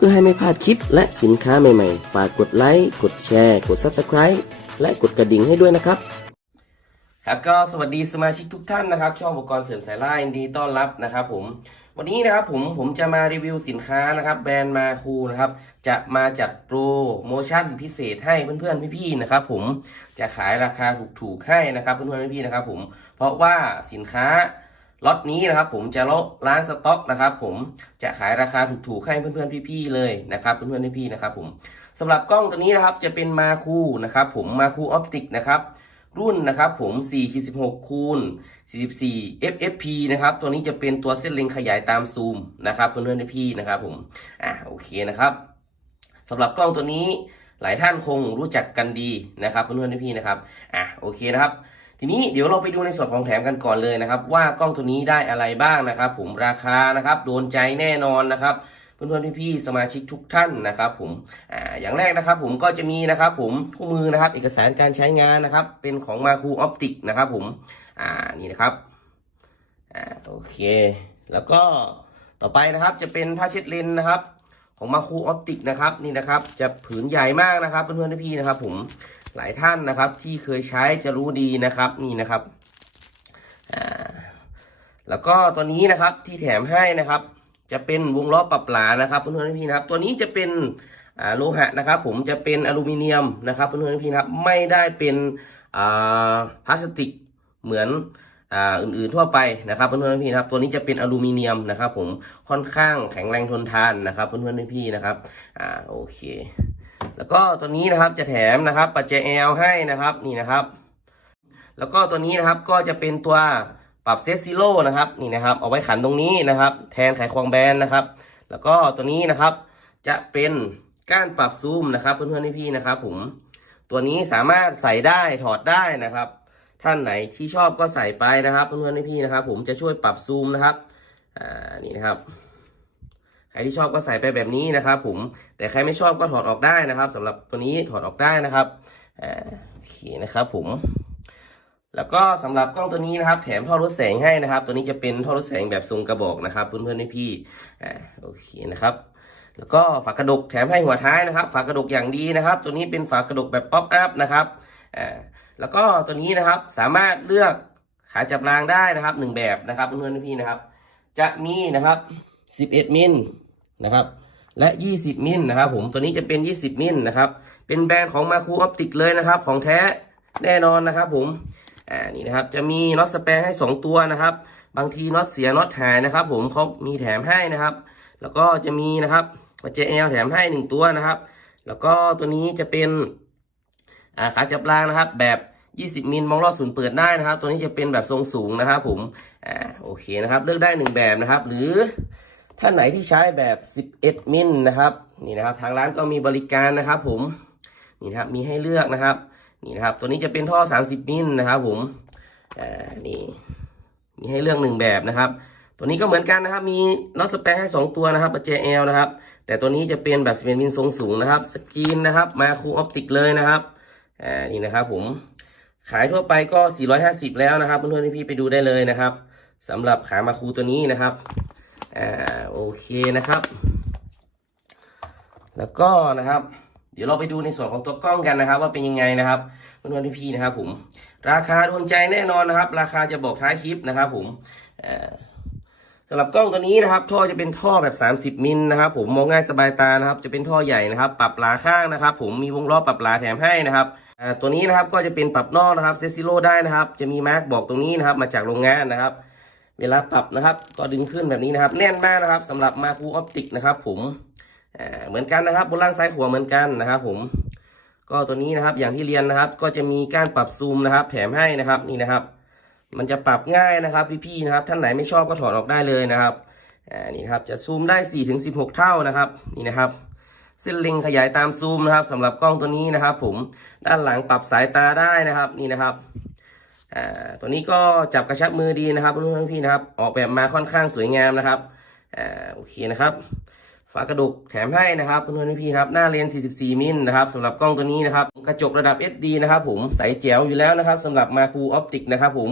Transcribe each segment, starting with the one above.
พื่อให้ไม่พลาดคลิปและสินค้าใหม่ๆ ฝากกดไลค์ กดแชร์ กด Subscribe และกดกระดิ่งให้ด้วยนะครับ ครับก็สวัสดีสมาชิกทุกท่านนะครับ ช่องอุปกรณ์เสริมสายล่ายินดีต้อนรับนะครับผม วันนี้นะครับผมผมจะมารีวิวสินค้านะครับ แบรนด์มาคูนะครับ จะมาจัดโปรโมชั่นพิเศษให้เพื่อนๆพี่ๆนะครับผมจะขายราคาถูกๆให้นะครับเพื่อนๆพี่ๆนะครับผมเพราะว่าสินค้า ล็อตนี้นะครับผมจะล,ล้างสต็อกนะครับผมจะขายราคาถูกๆให้เพื่อนๆพี่ๆเลยนะครับเพื่อนๆพี่ๆนะครับผมสำหรับกล้องตัวนี้นะครับจะเป็นมาคูนะครับผมมาคูออปติกนะครับรุ่นนะครับผม4 16คูณ44 FFP นะครับตัวนี้จะเป็นตัวเส้นเล็งขยายตามซูมนะครับเพื่อนๆพี่ๆนะครับผมอ่าโอเคนะครับสำหรับกล้องตัวนี้หลายท่านคงรู้จักกันดีนะครับเพื่อนๆพี่ๆนะครับอะโอเคนะครับ ทีนี้เดี๋ยวเราไปดูในส่วนของแถมกันก่อนเลยนะครับ ว่ากล้องตัวนี้ได้อะไรบ้างนะครับ ผมราคานะครับ โดนใจแน่นอนนะครับเพื่อนๆพี่ๆสมาชิกทุกท่านนะครับผมอ่าอย่างแรกนะครับผมก็จะมีนะครับผมคู่มือนะครับ เอกสารการใช้งานนะครับ เป็นของมาคูออปติกนะครับผมอ่านี่นะครับอ่าโอเค แล้วก็ต่อไปนะครับจะเป็นผ้าเช็ดเลนนะครับ ของมาคูออปติกนะครับนี่นะครับจะผืนใหญ่มากนะครับเพื่อนๆพี่นะครับ ผมหลายท่านนะครับที่เคยใช้จะรู้ดีนะครับนี่นะครับแล้วก็ตัวนี้นะครับที่แถมให้นะครับ จะเป็นวงล้อปรับหลานะครับเพื่อนๆพี่นะครับ ตัวนี้จะเป็นโลหะนะครับ ผมจะเป็นอลูมิเนียมนะครับเพื่อนๆพี่นะครับ ไม่ได้เป็นพลาสติกเหมือน อ่าอื่นๆทั่วไปนะครับเพื่อนๆพี่ๆนะครับตัวนี้จะเป็นอลูมิเนียมนะครับ ผมค่อนข้างแข็งแรงทนทานนะครับเพื่อนๆพี่นะครับอ่าโอเค แล้วก็ตัวนี้นะครับจะแถมนะครับปัจจัยแอลให้นะครับนี่นะครับ แล้วก็ตัวนี้นะครับก็จะเป็นตัวปรับเซตซิโร่นะครับนี่นะครับเอาไว้ขันตรงนี้นะครับ แทนไขควงแบนนะครับ แล้วก็ตัวนี้นะครับจะเป็นก้านปรับซูมนะครับเพื่อนๆพี่ๆนะครับ ผมตัวนี้สามารถใส่ได้ถอดได้นะครับ ท่านไหนที่ชอบก็ใส่ไปนะครับเพื่อนๆพี่นะครับ ผมจะช่วยปรับซูมนะครับอ่านี่นะครับใครที่ชอบก็ใส่ไปแบบนี้นะครับผมแต่ใครไม่ชอบก็ถอดออกได้นะครับสำหรับตัวนี้ถอดออกได้นะครับอโอเคนะครับผม แล้วก็สำหรับกล้องตัวนี้นะครับ แถมท่อลดแสงให้นะครับ ตัวนี้จะเป็นท่อลดแสงแบบทรงกระบอกนะครับเพื่อนๆพี่ๆอ่โอเคนะครับ แล้วก็ฝากระดกแถมให้หัวท้ายนะครับ ฝากระดกอย่างดีนะครับ ตัวนี้เป็นฝากระดกแบบป๊อปอัพนะครับอ่า แล้วก็ตัวนี้นะครับสามารถเลือกขาจับรางได้นะครับหนึ่งแบบนะครับเพื่อนๆพี่นะครับ จะมีนะครับ11มิลนะครับ และ 20 มิลนะครับผมตัวนี้จะเป็น 20 มิลนะครับเป็นแบรนด์ของมาคูออปติกเลยนะครับ ของแท้แน่นอนนะครับผมอ่านี่นะครับจะมีน็อตสแปร์ให้ 2 ตัวนะครับ บางทีน็อตเสียน็อตหายนะครับ ผมเขามีแถมให้นะครับ แล้วก็จะมีนะครับปัจเจเอลแถมให้ 1 ตัวนะครับ แล้วก็ตัวนี้จะเป็น ขาจับรางนะครับแบบ 20 มิลมองรอบศูนย์เปิดได้นะครับ ตัวนี้จะเป็นแบบทรงสูงนะครับผมอ่าโอเคนะครับ เลือกได้หนึ่งแบบนะครับ หรือท่านไหนที่ใช้แบบ 11 มิลนะครับนี่นะครับ ทางร้านก็มีบริการนะครับผมนี่นะครับมีให้เลือกนะครับนี่นะครับ ตัวนี้จะเป็นท่อ 30 มิลนะครับผมอ่านี่มีให้เลือกหนึ่งแบบนะครับตัวนี้ก็เหมือนกันนะครับ มีน็อตสแปร์ให้ 2 ตัวนะครับปัจเจเอลนะครับ แต่ตัวนี้จะเป็นแบบ11มิลทรงสูงนะครับ สกรีนนะครับ มาคูออปติกเลยนะครับ อ่านี่นะครับผมขายทั่วไปก็ 450 แล้วนะครับเพื่อนๆพี่ๆไปดูได้เลยนะครับสำหรับขามาคูตัวนี้นะครับอ่าโอเคนะครับ แล้วก็นะครับ เดี๋ยวเราไปดูในส่วนของตัวกล้องกันนะครับ ว่าเป็นยังไงนะครับเพื่อนๆพี่ๆนะครับ ผม ราคาโดนใจแน่นอนนะครับ ราคาจะบอกท้ายคลิปนะครับ ผมอ่า สำหรับกล้องตัวนี้นะครับ ท่อจะเป็นท่อแบบ 30 มิลนะครับ ผมมองง่ายสบายตานะครับ จะเป็นท่อใหญ่นะครับ ปรับหลาข้างนะครับ ผมมีวงล้อปรับหลาแถมให้นะครับตัวนี้นะครับก็จะเป็นปรับนอกนะครับเซซิโลได้นะครับ จะมีมาร์กบอกตรงนี้นะครับ มาจากโรงงานนะครับ เวลาปรับนะครับ ก็ดึงขึ้นแบบนี้นะครับ แน่นมากนะครับสำหรับมาคูออปติกนะครับ ผมเหมือนกันนะครับ บนล่างซ้ายขวาเหมือนกันนะครับ ผม ก็ตัวนี้นะครับอย่างที่เรียนนะครับ ก็จะมีการปรับซูมนะครับ แถมให้นะครับนี่นะครับ มันจะปรับง่ายนะครับพี่ๆนะครับ ท่านไหนไม่ชอบก็ถอดออกได้เลยนะครับอ่านี่ครับจะซูมได้4ถึง16เท่านะครับนี่นะครับเส้นเล็งขยายตามซูมนะครับสำหรับกล้องตัวนี้นะครับ ผมด้านหลังปรับสายตาได้นะครับนี่นะครับอ่าตัวนี้ก็จับกระชับมือดีนะครับเพื่อนๆพี่นะครับ ออกแบบมาค่อนข้างสวยงามนะครับอ่าโอเคนะครับ ฝากระดกแถมให้นะครับเพื่อนๆพี่นะครับหน้าเลนส์44 มิลนะครับสำหรับกล้องตัวนี้นะครับกระจกระดับ SD นะครับผมใสแจ๋วอยู่แล้วนะครับสำหรับมาคูออปติกนะครับผม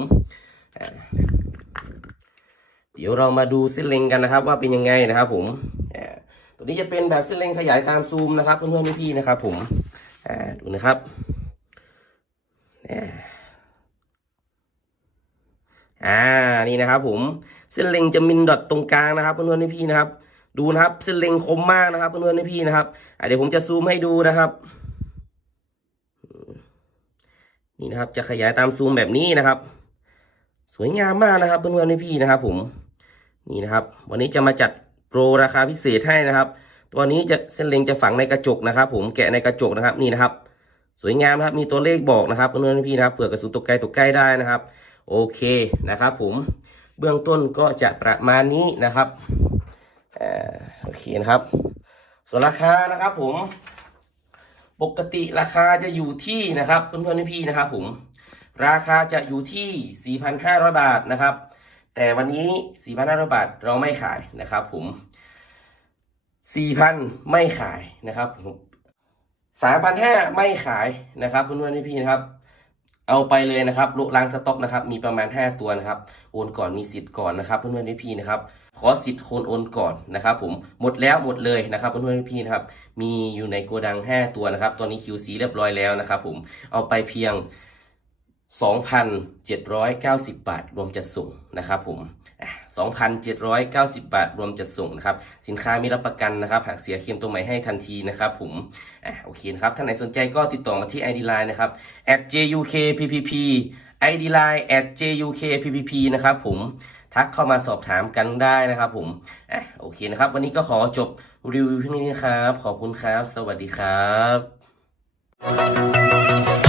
เดี๋ยวเรามาดูเส้นเล็งกันนะครับ ว่าเป็นยังไงนะครับ ผมตัวนี้จะเป็นแบบเส้นเล็งขยายตามซูมนะครับเพื่อนๆพี่ๆนะครับ ผมดูนะครับอ่าอ่านี่นะครับ ผมเส้นเล็งจะมินดอทตรงกลางนะครับเพื่อนๆพี่ๆนะครับ ดูนะครับเส้นเล็งคมมากนะครับเพื่อนๆพี่นะครับเดี๋ยวผมจะซูมให้ดูนะครับ นี่นะครับ จะขยายตามซูมแบบนี้นะครับ สวยงามมากนะครับเพื่อนๆพี่นะครับ ผมนี่นะครับ วันนี้จะมาจัดโปรราคาพิเศษให้นะครับ ตัวนี้จะเส้นเล็งจะฝังในกระจกนะครับ ผมแกะในกระจกนะครับนี่นะครับ สวยงามนะครับ มีตัวเลขบอกนะครับเพื่อนๆพี่นะครับเผื่อกระสุนตกไกลตกใกล้ได้นะครับ โอเคนะครับ ผมเบื้องต้นก็จะประมาณนี้นะครับ อ่าโอเคนะครับ ส่วนราคานะครับผม ปกติราคาจะอยู่ที่นะครับเพื่อนๆพี่ๆนะครับผมราคาจะอยู่ที่ 4,500 บาทนะครับ แต่วันนี้ 4,500 บาทเราไม่ขายนะครับผม 4,000 ไม่ขายนะครับผม3,500 ไม่ขายนะครับเพื่อนๆพี่ๆนะครับ เอาไปเลยนะครับลุล้างสต็อกนะครับ มีประมาณ 5 ตัวนะครับ โอนก่อนมีสิทธิ์ก่อนนะครับเพื่อนเพื่อนพี่นะครับ ขอสิทธิ์คนโอนก่อนนะครับ ผม หมดแล้วหมดเลยนะครับเพื่อนเพี่อนะครับ มีอยู่ในโกดัง 5 ตัวนะครับ ตอนนี้ QC เรียบร้อยแล้วนะครับ ผม เอาไปเพียง 2,790 บาทรวมจัดส่งนะครับผมอะ2,790 บาทรวมจัดส่งนะครับ สินค้ามีรับประกันนะครับ หากเสียเคลมตัวใหม่ให้ทันทีนะครับผมอะโอเคนะครับ ท่านไหนสนใจก็ติดต่อมาที่ ID Line นะครับ @jukppp ID Line @jukppp นะครับผม ทักเข้ามาสอบถามกันได้นะครับผมอะโอเคนะครับ วันนี้ก็ขอจบรีวิวเพียงนี้นะครับ ขอบคุณครับ สวัสดีครับ